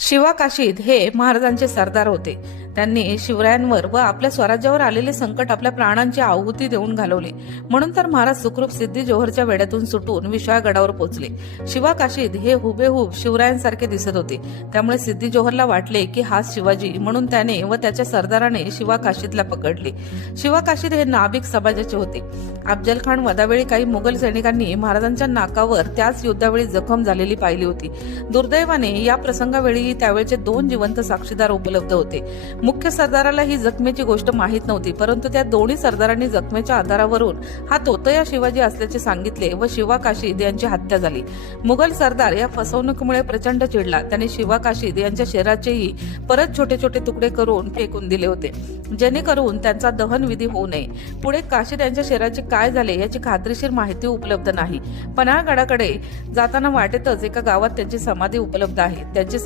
शिवा काशीद हे महाराजांचे सरदार होते. त्यांनी शिवरायांवर व आपल्या स्वराज्यावर आलेले संकट आपल्या प्राणांची आहुती देऊन घालवले. म्हणून तर महाराज सुखरूप सिद्धी जोहरच्या वेड्यातून सुटून विशाळगडावर पोहोचले. शिवा काशीद हे हुबेहूब शिवरायांसारखे दिसत होते. त्यामुळे सिद्धी जोहरला वाटले की हा शिवाजी म्हणून त्याने व त्याच्या सरदाराने शिवा काशीदला पकडले. शिवा काशीद हे नाभिक समाजाचे होते. अफजल खान वदावेळी काही मुघल सैनिकांनी महाराजांच्या नाकावर त्याच युद्धावेळी जखम झालेली पाहिली होती. दुर्दैवाने या प्रसंगावेळी त्यावेळचे दोन जिवंत साक्षीदार उपलब्ध होते. मुख्य सरदाराला ही जखमेची गोष्ट माहीत नव्हती परंतु त्या दोन्ही सरदारांनी जखमेच्या आधारावरून हा तोतया शिवाजी असल्याचे सांगितले व शिवा काशीद यांची हत्या झाली. मुघल सरदार या फसवणुकीमुळे प्रचंड चिडला. त्याने शिवा काशीद यांच्या शरीराचेही परत छोटे छोटे तुकडे करून फेकून दिले होते. जेणेकरून त्यांचा दहन विधी होऊ नये. पुढे काशीद यांच्या शरीराचे काय झाले याची खात्रीशीर माहिती उपलब्ध नाही. पन्हाळगडाकडे जाताना वाटेतच एका गावात त्यांची समाधी उपलब्ध आहे. त्यांची